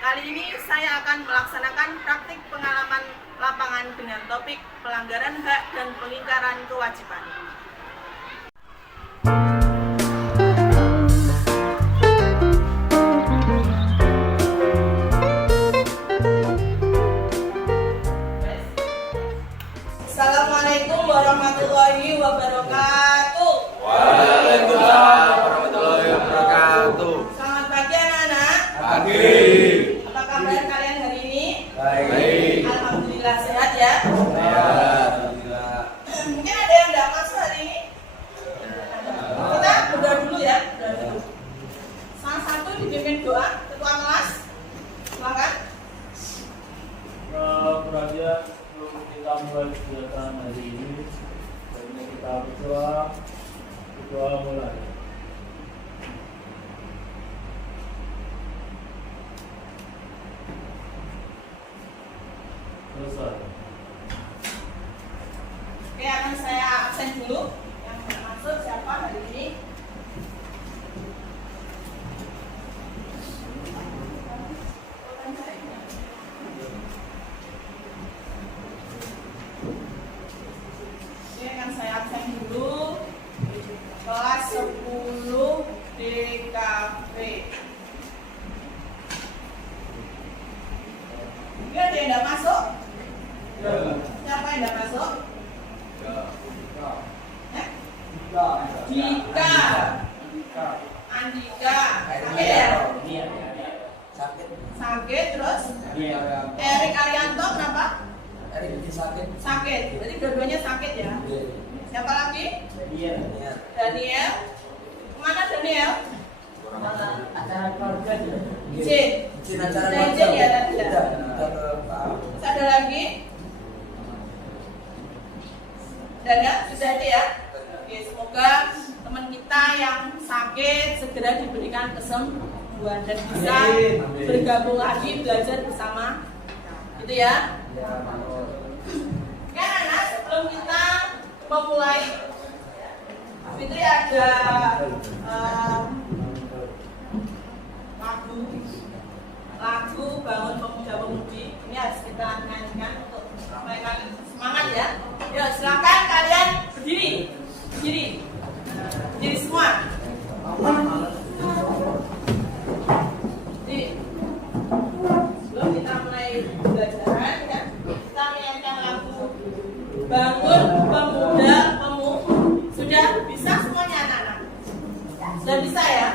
Kali ini saya akan melaksanakan praktik pengalaman lapangan dengan topik pelanggaran hak dan pengingkaran kewajiban. Assalamualaikum warahmatullahi wabarakatuh. Waalaikumsalam warahmatullahi wabarakatuh. Selamat pagi anak-anak. Pagi. Apa kabar kalian hari ini? Baik. Alhamdulillah sehat ya. Alhamdulillah. Mungkin ada yang tidak masuk hari ini. Kita berdoa dulu ya. Berdoa dulu. Salah satu dipimpin doa ketua kelas. Silakan. Praja sebelum kita mulai kegiatan hari ini, sebaiknya kita berdoa mulai. Selesai. Oke, akan saya absen dulu. Yang tidak masuk siapa hari ini? Oke, akan saya absen dulu. Kelas 10 DKV. Ini ada yang tidak masuk? Siapa yang tidak masuk? Dika, Andika, sakit ya? Sakit terus? Erik Arianto kenapa? Sakit, berarti dua-duanya sakit ya? Siapa lagi? Daniel. Kemana Daniel? Izin. Sudah izin ya tadi ya? Terus ada lagi? Daniel, sudah ada ya? Oke, semoga teman kita yang sakit segera diberikan kesembuhan dan bisa bergabung lagi belajar bersama. Gitu ya? Oke anak, sebelum kita memulai, Fitri ada lagu Bangun Pemuda Pemudi. Ini harus kita nyanyikan untuk mereka semangat ya. Yuk silakan kalian berdiri semua. Jadi, sebelum kita mulai belajaran ya, kita menyanyikan lagu Bangun Pemuda Pemudi. Sudah bisa semuanya anak-anak? Sudah bisa ya?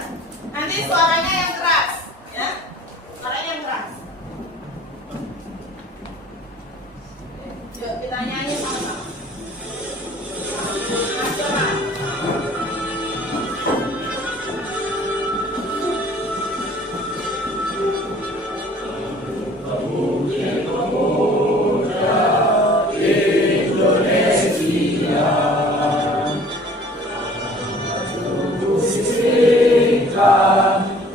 Nanti suaranya yang keras ya. Suaranya yang keras. Yuk kita nyanyi sama-sama. Nasional.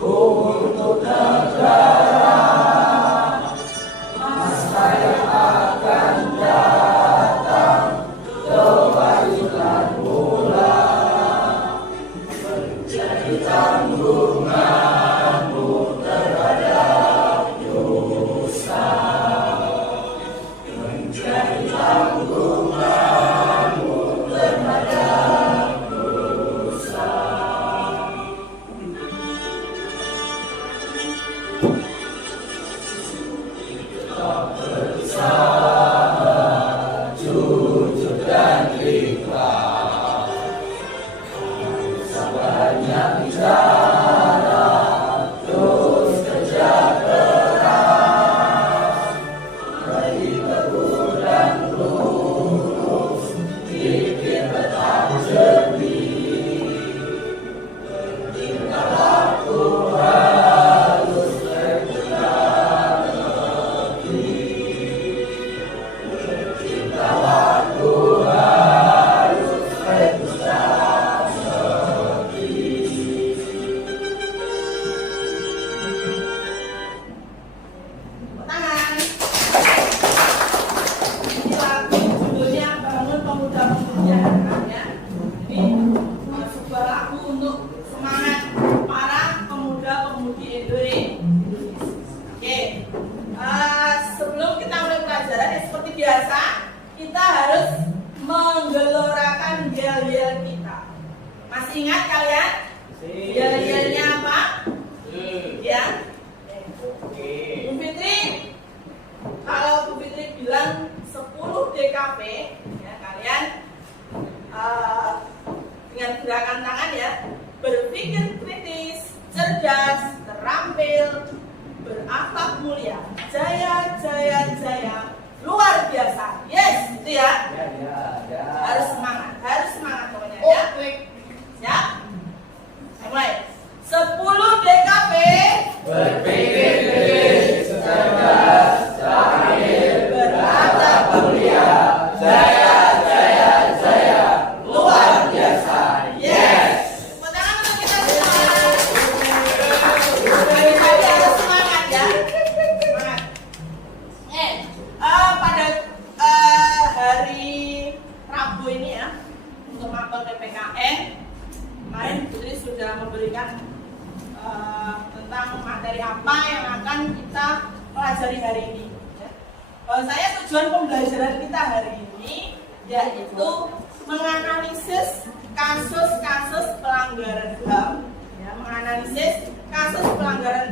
Oh kita harus menggelorakan yel-yel kita. Masih ingat kalian? Yel-yelnya apa? Ya. Bu Fitri, kalau Bu Fitri bilang 10 DKP, ya kalian dengan gerakan tangan ya, berpikir kritis, cerdas, terampil, berakhlak mulia, jaya, jaya, jaya, luar biasa. Yes, itu ya. Harus semangat pokoknya ya. Ya. Mulai. 10 DKP. Berpikir kritis, cerdas, terampil, berakhlak mulia, jaya, jaya, jaya, luar biasa. Yes. Tepuk tangan untuk kita semua. Pagi-pagi harus semangat ya. Semangat. Pada hari Rabu ini ya, untuk mapel PPKN, kemarin Putri sudah memberikan tentang materi apa yang akan kita pelajari hari ini. Saya tujuan pembelajaran kita hari ini yaitu menganalisis kasus-kasus pelanggaran HAM, ya, menganalisis kasus pelanggaran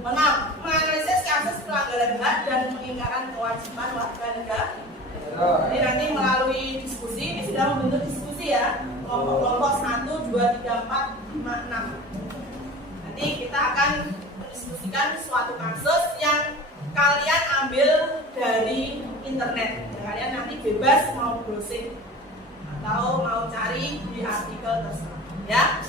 menganalisis kasus pelanggaran HAM dan pengingkaran kewajiban warga negara. Jadi nanti melalui diskusi, ini sudah membentuk diskusi ya, kelompok-kelompok 1, 2, 3, 4, 5, 6. Nanti kita akan mendiskusikan suatu kasus yang kalian ambil dari internet. Ya, kalian nanti bebas mau browsing atau mau cari di artikel tersebut, ya.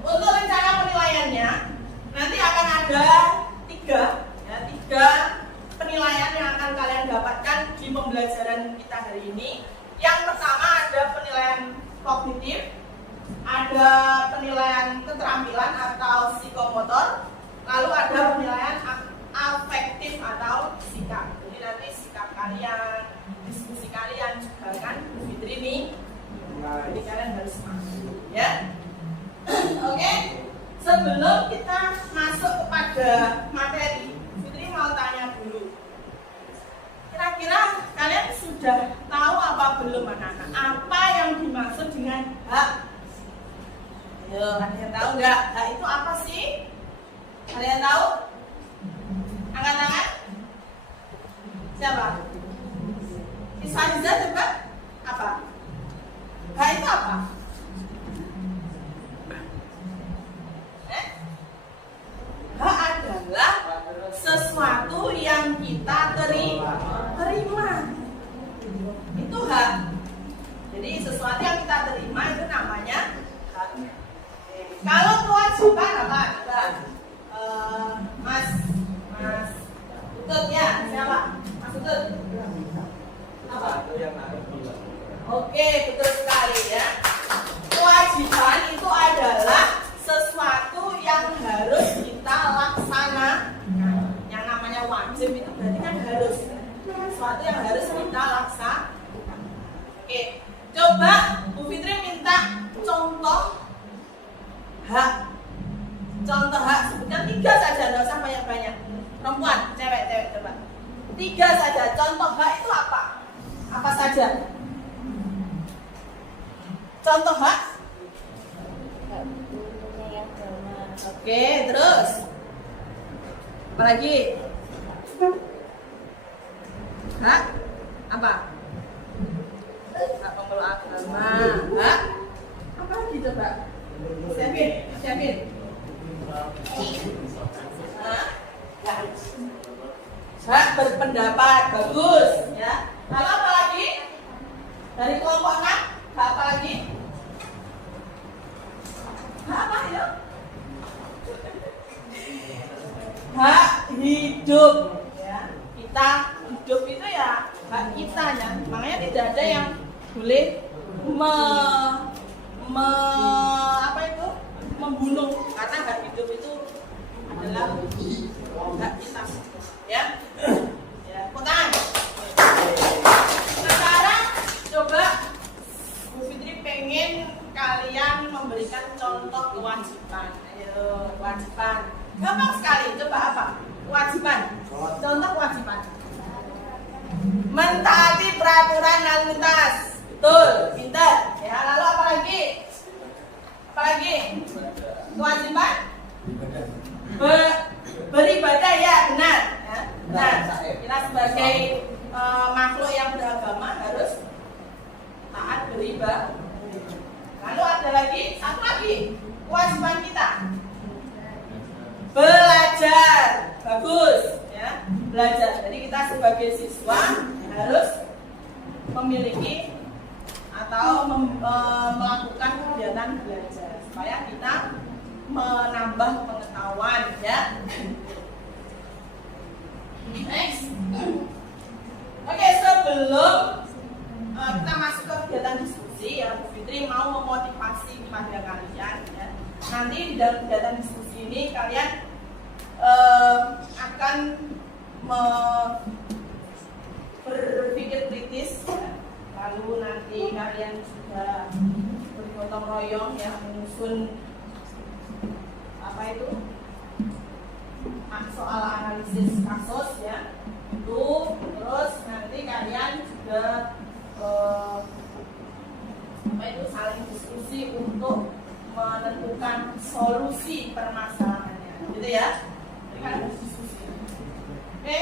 Untuk rencana penilaiannya nanti akan ada tiga penilaian yang akan kalian dapatkan di pembelajaran kita hari ini. Yang pertama ada penilaian kognitif, ada penilaian keterampilan atau psikomotor, lalu ada penilaian afektif atau sikap. Jadi nanti sikap kalian, diskusi kalian juga kan Bu Fitri ini. Jadi kalian harus masuk, ya. Oke. Sebelum kita masuk kepada materi, Fitri mau tanya dulu. Kira-kira kalian sudah tahu apa belum anak-anak? Apa yang dimaksud dengan hak? Ayo, ada yang tahu nggak? Hak itu apa sih? Ada yang tahu? Angkat tangan. Siapa? Isfariza coba. Apa? Hak itu apa? Hak adalah sesuatu yang kita terima. Itu hak. Jadi sesuatu yang kita terima itu namanya hak. Kalau kewajiban apa? Mas Utut ya, siapa? Mas Utut. Apa? Oke, betul sekali ya. Kewajiban itu adalah sesuatu yang harus kita laksanakan. Yang namanya wajib itu berarti kan harus. Sesuatu yang harus kita laksanakan. Oke, coba Bu Fitri minta contoh hak. Contoh hak, sebutkan 3 saja, nggak usah banyak-banyak. Perempuan, cewek coba. 3 saja. Contoh hak itu apa? Apa saja? Contoh hak? Oke, terus apa lagi? Hak apa? Hak pemeluk agama. Hak apa lagi coba? Siapin. Hak berpendapat, bagus ya. Lalu apa lagi? Dari kelompok 6, hak apa lagi? Hak apa ya? Hak hidup ya. Kita hidup itu ya hak kita ya. Makanya tidak ada yang boleh membunuh, karena hak hidup itu adalah hak kita ya. Ya, tangan. Sekarang coba Bu Fitri pengen kalian memberikan contoh kewajiban. Ayo, kewajiban. Gampang sekali. Coba apa? Kewajiban. Contoh kewajiban. Mentaati peraturan lalu lintas. Betul, pintar. Ya, lalu apa lagi? Apa lagi? Kewajiban? Beribadah, ya, benar. Ya, benar. Kita sebagai makhluk yang beragama harus taat beribadah. Lalu ada lagi, satu lagi kewajiban kita belajar. Bagus, ya, belajar. Jadi kita sebagai siswa harus memiliki atau melakukan kegiatan belajar supaya kita menambah pengetahuan, ya. Next. Oke, sebelum kita masuk ke kegiatan diskusi, ya, Bu Fitri mau memotivasi kepada kalian, ya. Nanti di dalam kegiatan diskusi ini kalian akan berpikir kritis, ya. Lalu nanti kalian juga bergotong royong, ya, menyusun apa itu soal analisis kasus, ya. Itu terus nanti kalian juga apa itu saling diskusi untuk menentukan solusi permasalahannya, gitu ya. Jadi kalian harus diskusi. Oke.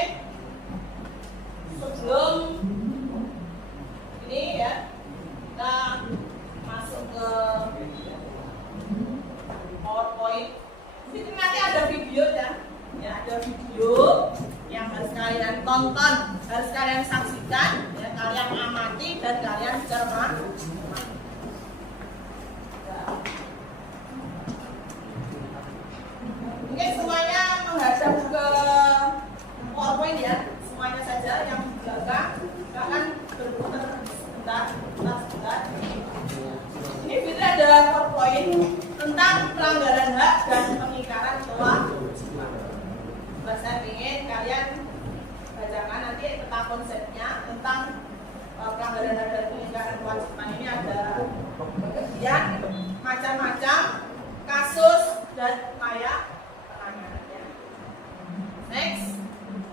Sebelum ini, ya, kita masuk ke PowerPoint. Jadi nanti ada video, ya, ada video yang harus kalian tonton, harus kalian saksikan, ya, kalian amati dan kalian cermati. Oke, semuanya menghadap ke PowerPoint, ya, semuanya saja yang di belakang akan berputar sebentar. Ini Fitri ada PowerPoint tentang pelanggaran hak dan pengingkaran kewajiban. Saya ingin kalian bacakan nanti tentang konsepnya, tentang pelanggaran hak dan pengingkaran kewajiban. Ini ada kemudian macam-macam kasus dan upaya penanganannya. Next,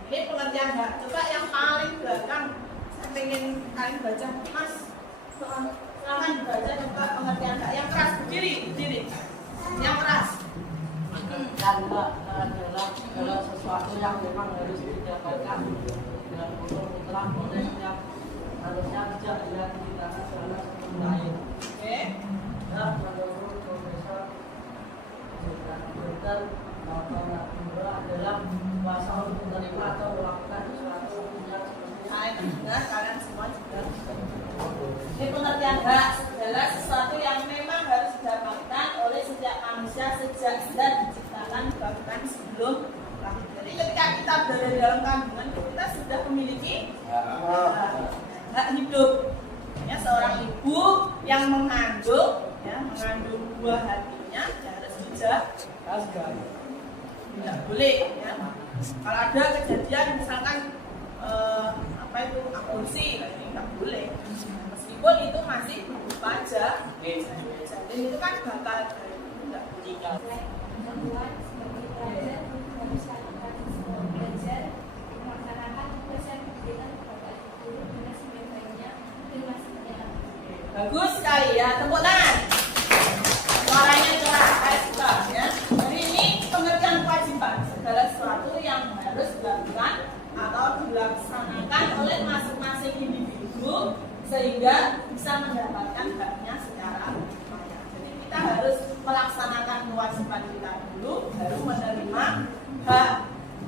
ini pengertian hak. Coba yang paling belakang, saya ingin kalian baca, Mas. Silahkan dibaca coba pengertian hak. Yang keras, berdiri. Yang keras. Dan hak adalah segala sesuatu yang memang harus didapatkan dengan mutlak oleh setiap harusnya tidak dilakukan secara lain. Oke. Dan menurut Profesor Dr. Natura adalah kuasa untuk menerima atau melakukan sesuatu yang Kalian benar, kalian semua juga. Ini pengertian hak adalah sesuatu yang memang harus didapatkan oleh setiap manusia sejak sudah diciptakan bahkan sebelum lahir. Jadi ketika kita berada di dalam kandungan, kita sudah memiliki hak hidup. Ya, seorang ibu yang mengandung, ya, mengandung buah hatinya, ya, harus dijaga. Tidak boleh, ya. Kalau ada kejadian misalkan apa itu aborsi, ini nggak boleh. Meskipun itu masih berupa janin, itu kan bakal nggak boleh. Bagus sekali, ya, tepuk tangan. Suaranya cerah, saya suka, ya. Jadi ini pengertian kewajiban, segala sesuatu yang harus dilakukan atau dilaksanakan oleh masing-masing individu sehingga bisa mendapatkan haknya secara layak. Jadi kita harus melaksanakan kewajiban kita dulu, baru menerima hak.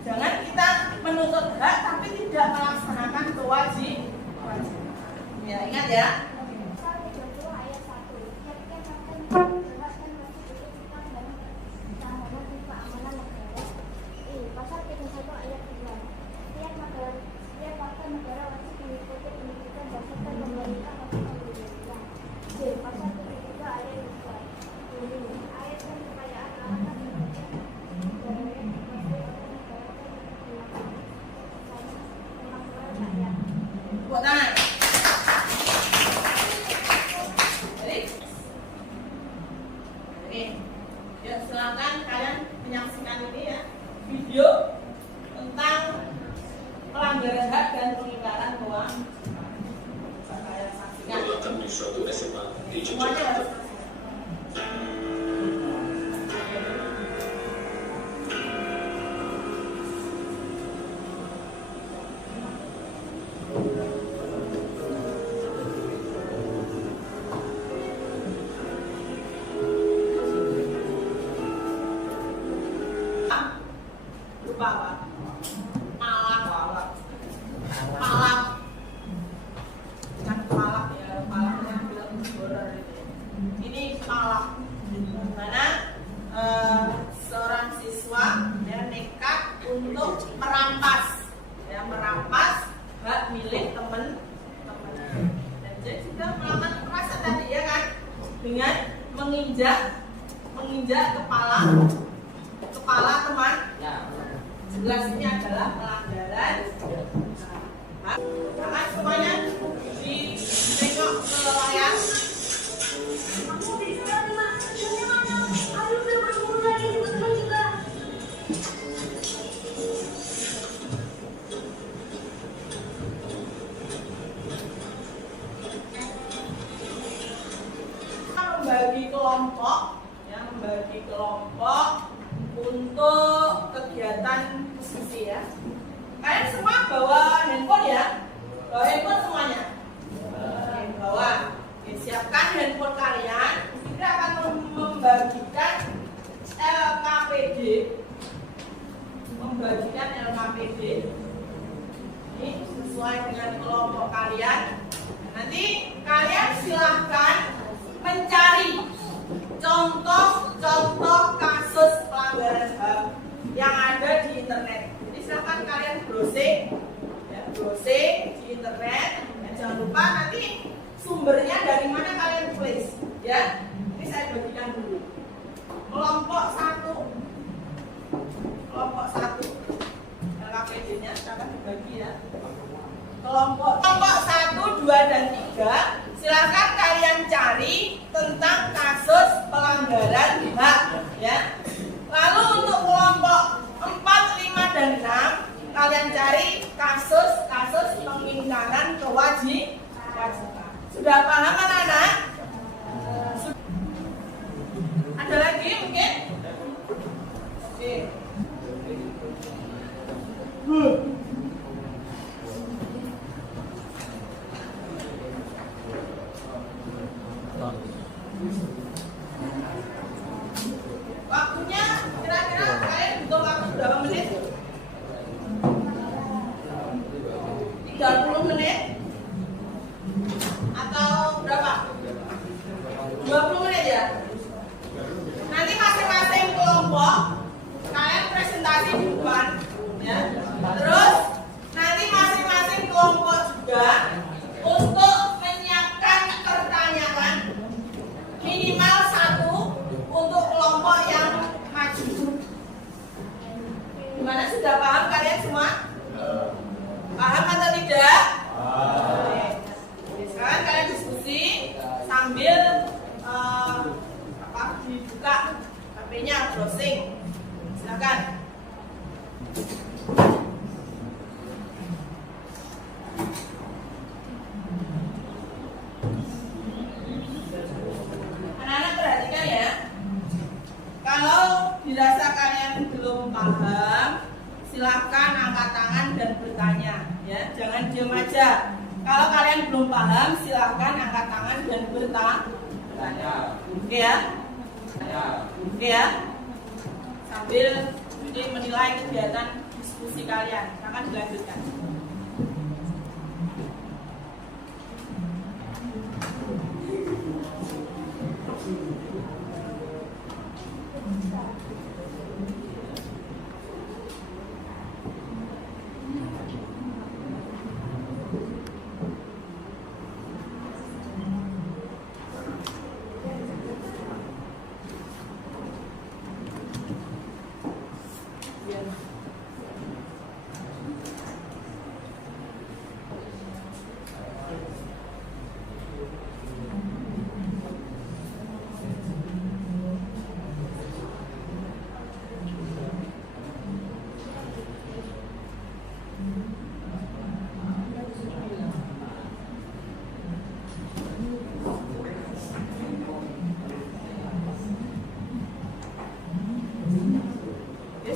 Jangan kita menuntut hak tapi tidak melaksanakan kewajiban. Ya, ingat, ya. Tepuk tangan. Jadi, yuk silakan kalian menyaksikan ini ya, video tentang pelanggaran hak dan pengingkaran uang. Saya saksikan. Lulusan di suatu SMA di Semuanya Yogyakarta. harus lupa apa? Palak. Bukan palak ya, palaknya bilang horor itu. Ini palak. Mana seorang siswa ya nekat untuk merampas hak milik teman-teman. Dan dia sudah melakukan kekerasan tadi ya kan, dengan menginjak kepala teman. Jelas ini adalah pelanggaran. Nah, semuanya ditengok ke layar. Membagi kelompok untuk kegiatan diskusi ya. Kalian semua bawa handphone ya? Bawa handphone semuanya? Bawa. Oke, siapkan handphone kalian. Kita akan membagikan LKPD. Ini sesuai dengan kelompok kalian. Nanti kalian silahkan mencari contoh kasus pelanggaran HAM yang ada di internet. Jadi silahkan kalian browsing di internet. Ya, jangan lupa nanti sumbernya dari mana kalian tulis. Ya, ini saya bagikan dulu. Kelompok 1 LKPD-nya akan dibagi ya. Kelompok 1, 2, dan 3. Silakan kalian cari tentang kasus pelanggaran HAM ya. Lalu untuk kelompok 4, 5, dan 6 kalian cari kasus pengingkaran kewajiban. Sudah paham anak-anak? Ada lagi mungkin? Oke. Waktunya kira-kira kalian butuh waktu berapa menit? 30 menit? Atau berapa? 20 menit ya? Nanti masing-masing kelompok kalian presentasi di depan ya. Terus nanti masing-masing kelompok juga untuk menyiapkan pertanyaan minimal 1 untuk kelompok yang maju. Gimana, sudah paham kalian semua? Paham atau tidak? Oke. Sekarang kalian diskusi sambil dibuka HP-nya, browsing. Silakan. Anak-anak perhatikan ya. Kalau dirasa kalian belum paham, silahkan angkat tangan dan bertanya ya. Jangan diam aja. Kalau kalian belum paham, silahkan angkat tangan dan bertanya. Oke ya? Oke ya? Sambil ini menilai kegiatan diskusi kalian. Akan dilanjutkan.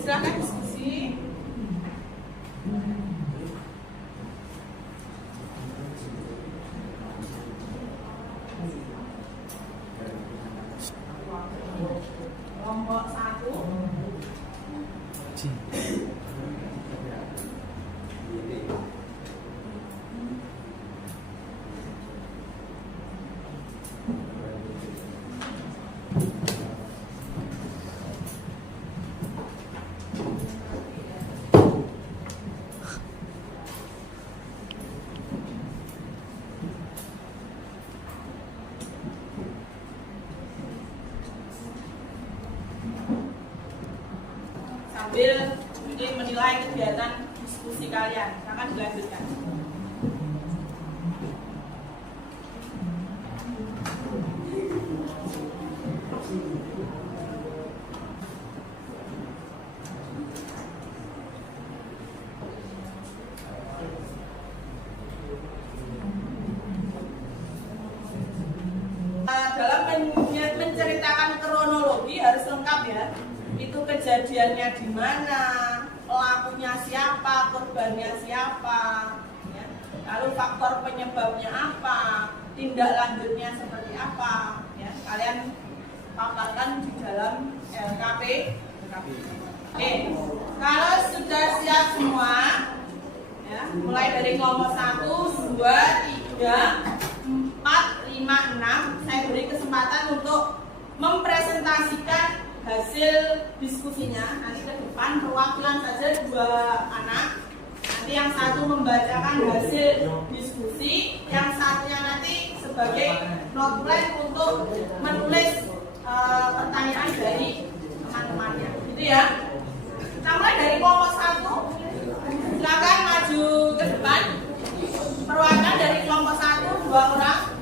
silakan diskusi. Kelompok 1. Sambil ini menilai kegiatan diskusi kalian, akan dilanjutkan. Dalam menceritakan kronologi harus lengkap ya. Itu kejadiannya di mana, pelakunya siapa, korbannya siapa, ya. Lalu faktor penyebabnya apa, tindak lanjutnya seperti apa, ya. Kalian paparkan di dalam LKP. Oke, kalau sudah siap semua, ya, mulai dari kelompok 1, 2, 3, 4, 5, 6, saya beri kesempatan untuk mempresentasikan hasil diskusinya. Nanti ke depan perwakilan saja 2 anak. Nanti yang satu membacakan hasil diskusi, yang satunya nanti sebagai note plan untuk menulis pertanyaan dari teman-temannya. Gitu ya. Kita mulai dari kelompok 1. Silakan maju ke depan. Perwakilan dari kelompok 1, 2 orang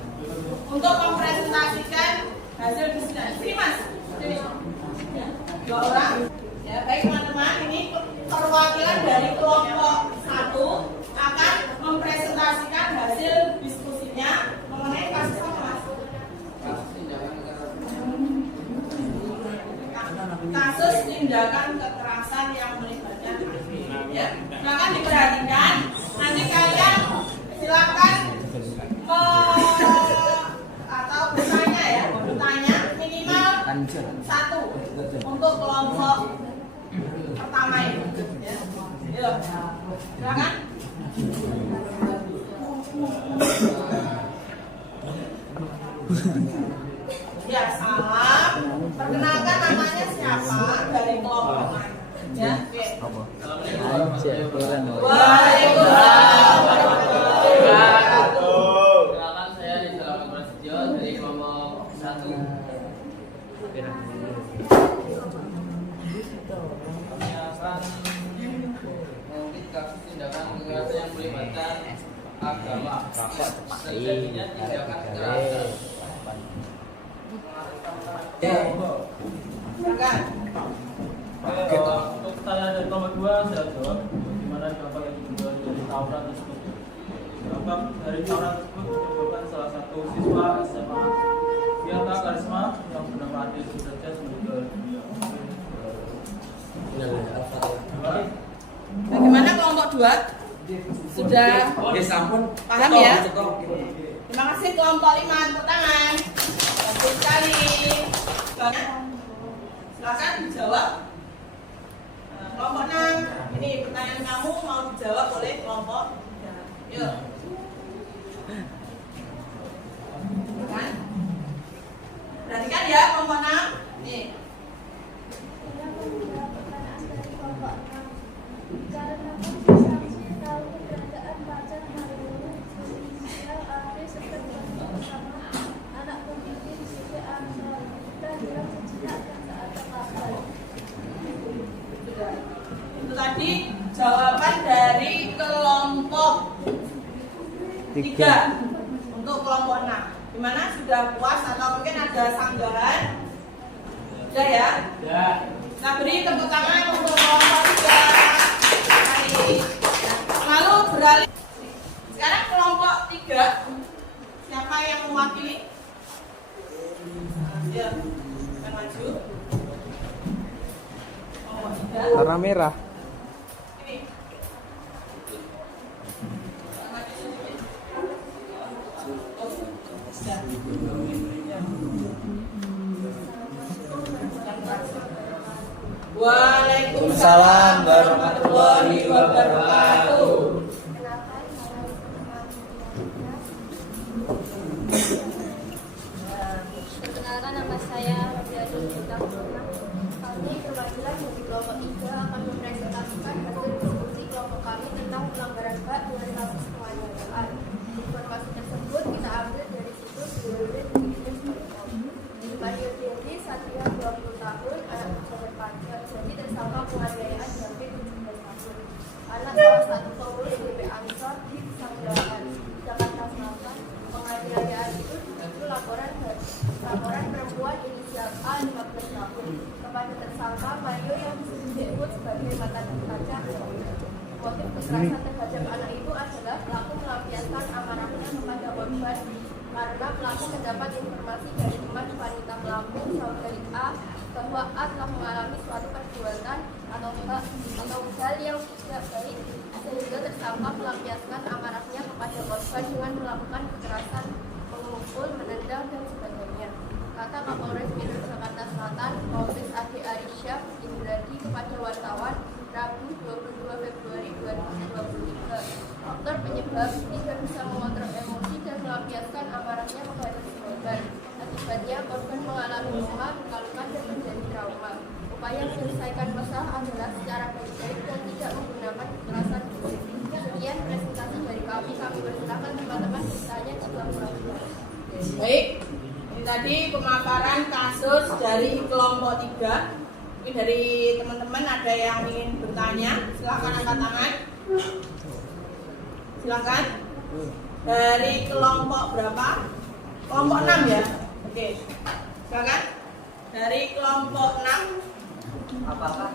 untuk mempresentasikan hasil diskusi. Sini Mas. Sini. 2 orang. Ya, baik teman-teman, ini perwakilan dari kelompok 1 akan mempresentasikan hasil diskusinya mengenai kasus apa, Mas? Kasus tindakan kekerasan yang melibatkan anak. Ya, silakan diperhatikan. Nanti kalian silakan atau bertanya ya, bertanya minimal 1 untuk kelompok pertama ini. Ya. Yuk, silakan. Ya, salam. Perkenalkan namanya siapa, dari kelompok mana? Ya, oke. Waalaikumsalam warahmatullahi wabarakatuh. Perkenalkan, saya Rizal Prasetyo dari kelompok 1. Kami akan mengungkit kasus tindakan kekerasan yang melibatkan agama. Terjadinya tindakan kekerasan. Silakan. Untuk pertanyaan dari nomor 2 saya jawab bagaimana dampak yang dibuat dari tawuran tersebut. Dampak dari tawuran tersebut menyebabkan salah satu siswa SMA Fiata Karisma yang bernama Ade Sudrajat meninggal dunia. Bagaimana kelompok 2? Sudah paham ya? Terima kasih kelompok 5, tepuk tangan. Bagus sekali. Silakan dijawab. Kelompok 6, ini pertanyaan kamu mau dijawab oleh kelompok 3. Yuk. Kan? Perhatikan ya kelompok 6. Nih. Karena kondisi tahu keberadaan pacar Mario inisial AB sebagai bersama anak pemimpin Siti Ansor dan hilang jejak dan saat terlapor. Itu tadi jawaban dari kelompok 3 untuk kelompok 6. Gimana, sudah puas atau mungkin ada sanggahan? Sudah ya? Ya. Nah, beri tepuk tangan untuk kelompok 3. Lalu beralih. Sekarang kelompok 3. Siapa yang mewakili? Ya, akan maju. Oh, Warna merah. Ini. Waalaikumsalam warahmatullahi wabarakatuh. Kenalkan, saya Perkenalkan, nama saya Rabiatul Kita. Kami perwakilan dari kelompok 3 akan mempresentasikan hasil diskusi kelompok kami tentang pelanggaran HAK dengan kasus penganiayaan. Informasi tersebut kita ambil dari situs www.wikipedia.com. Mario Dendi, Satria 20 tahun, anak pejabat pajak, jadi tersangka penganiayaan sampai 17 tahun. Anak salah satu pengurus BP Ansor di Sambilan, Jakarta Selatan. Penganiayaan itu laporan perempuan inisial A 15 tahun kepada tersangka Mario yang disebut sebagai mantan pajak. Motif kekerasan terhadap anak itu adalah pelaku melampiaskan amarahnya kepada korban karena pelaku mendapat informasi dari teman wanita pelaku saudari A bahwa A telah mengalami suatu perbuatan atau hal yang tidak baik, sehingga tersangka melampiaskan amarahnya kepada korban dengan melakukan kekerasan, memukul, menendang, dan sebagainya. Kata Kapolres Metro Jakarta Selatan, Polres Ade Aisyah Indradi kepada wartawan Rabu 22 Februari 2023. Faktor penyebab tidak bisa mengontrol emosi dan melampiaskan amarahnya kepada korban. Akibatnya korban mengalami luka, luka-luka dan menjadi trauma. Upaya menyelesaikan masalah adalah secara baik-baik dan tidak menggunakan kekerasan fisik. Sekian presentasi dari kami. Kami persilakan teman-teman bertanya jika kurang. Baik, ini tadi pemaparan kasus dari kelompok 3. Mungkin dari teman-teman ada yang ingin bertanya, silakan angkat tangan. Silakan. Dari kelompok berapa? Kelompok 6 ya? Oke. Silakan. Dari kelompok 6. Apakah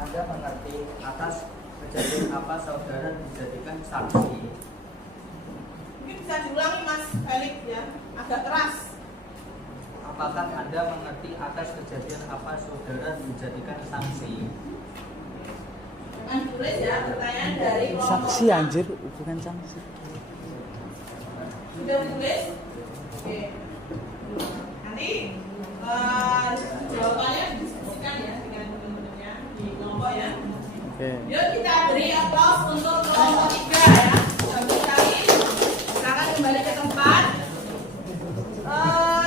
Anda mengerti atas kejadian apa saudara dijadikan saksi? Mungkin bisa diulangi Mas Felix ya, agak keras. Apakah Anda mengerti atas kejadian apa saudara dijadikan saksi? Jangan tulis ya, pertanyaan dari kelompok Saksi 6. anjir, bukan sanksi. Sudah tulis? Oke. Nanti jawabannya diskusikan ya dengan teman-temannya di kelompok ya. Oke. Yuk kita beri aplaus untuk kelompok 3 ya. Bagus sekali. Silakan kembali ke tempat.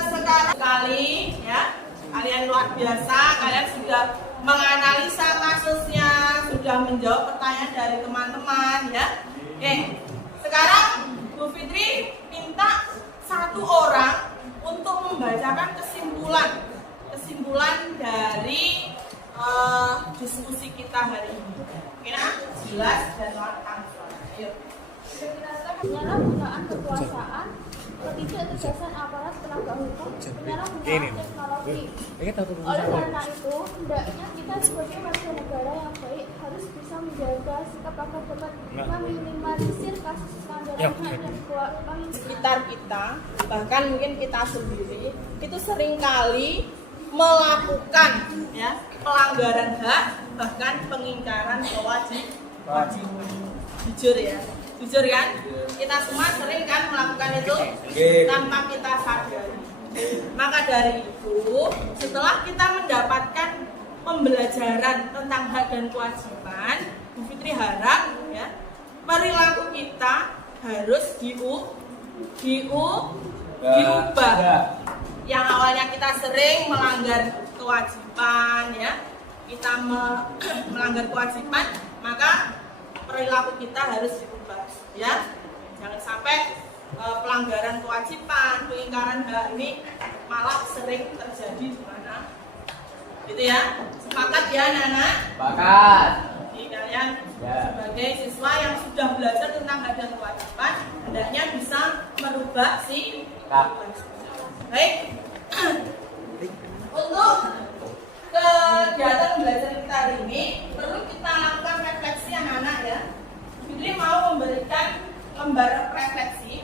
Sekarang kali ya, kalian luar biasa. Kalian sudah menganalisa kasusnya, sudah menjawab pertanyaan dari teman-teman ya. Oke. Sekarang Bu Fitri minta satu orang untuk membacakan kesimpulan dari diskusi kita hari ini. Kira jelas dan lantang. Ayo. Penyalahgunaan kekuasaan, ketidaktegasan aparat penegak hukum, penyalahgunaan teknologi. Oleh karena itu, hendaknya kita sebagai warga negara yang baik harus bisa menjaga sikap agar dapat meminimalisir kasus pelanggaran HAM dan keuangan Sekitar kita, bahkan mungkin kita sendiri, itu seringkali melakukan ya pelanggaran hak, bahkan pengingkaran kewajiban. Jujur kan? Kita semua sering kan melakukan itu tanpa kita sadari. Maka dari itu, setelah kita mendapatkan pembelajaran tentang hak dan kewajiban, Bu Fitri harap ya perilaku kita harus diubah. Yang awalnya kita sering melanggar kewajiban ya, kita melanggar kewajiban, maka perilaku kita harus diubah ya. Jangan sampai pelanggaran kewajiban, pengingkaran hak ini malah sering terjadi di mana. Gitu ya. Sepakat ya anak-anak? Sepakat. Jadi kalian sebagai siswa yang sudah belajar tentang hak dan kewajiban, hendaknya bisa merubah sikap. Baik. Untuk kegiatan belajar kita hari ini perlu kita lakukan refleksi anak-anak ya. Fitri mau memberikan lembar refleksi.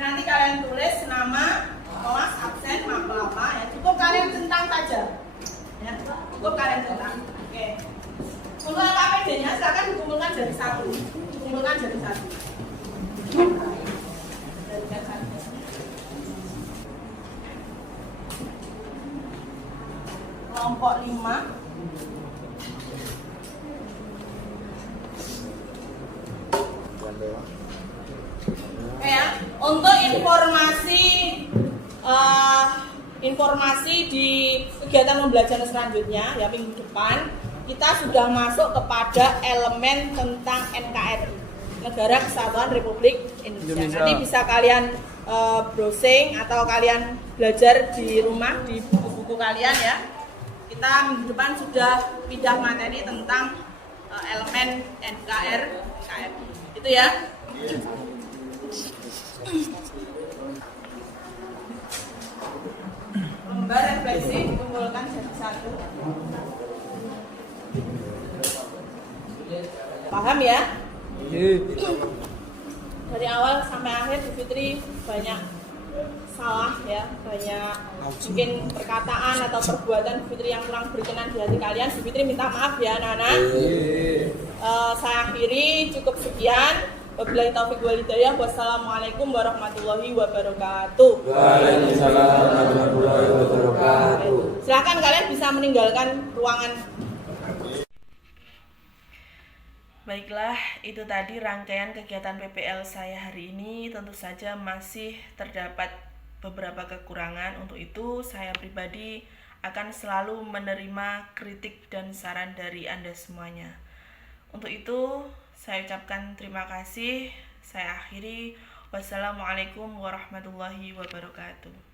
Nanti kalian tulis nama, kelas, absen, mapel apa ya. Cukup kalian centang saja. Ya. jadi satu. Kumpulkan jadi satu. Jadikan satu. Kelompok 5. Oke ya, untuk informasi di kegiatan pembelajaran selanjutnya ya minggu depan kita sudah masuk kepada elemen tentang NKRI, Negara Kesatuan Republik Indonesia. Nanti bisa kalian browsing atau kalian belajar di rumah di buku-buku kalian ya. Kita minggu depan sudah pindah materi tentang elemen NKRI. Itu ya. Lembar refleksi dikumpulkan jadi satu. Paham ya? Dari awal sampai akhir Bu Fitri banyak salah ya, banyak mungkin perkataan atau perbuatan Bu Fitri yang kurang berkenan di hati kalian. Bu Fitri minta maaf ya anak-anak. Saya akhiri, cukup sekian. Wabillahi taufiq wal hidayah. Wassalamualaikum warahmatullahi wabarakatuh. Waalaikumsalam warahmatullahi wabarakatuh. Silakan kalian bisa meninggalkan ruangan. Baiklah, itu tadi rangkaian kegiatan PPL saya hari ini. Tentu saja masih terdapat beberapa kekurangan. Untuk itu, saya pribadi akan selalu menerima kritik dan saran dari Anda semuanya. Untuk itu, saya ucapkan terima kasih. Saya akhiri. Wassalamualaikum warahmatullahi wabarakatuh.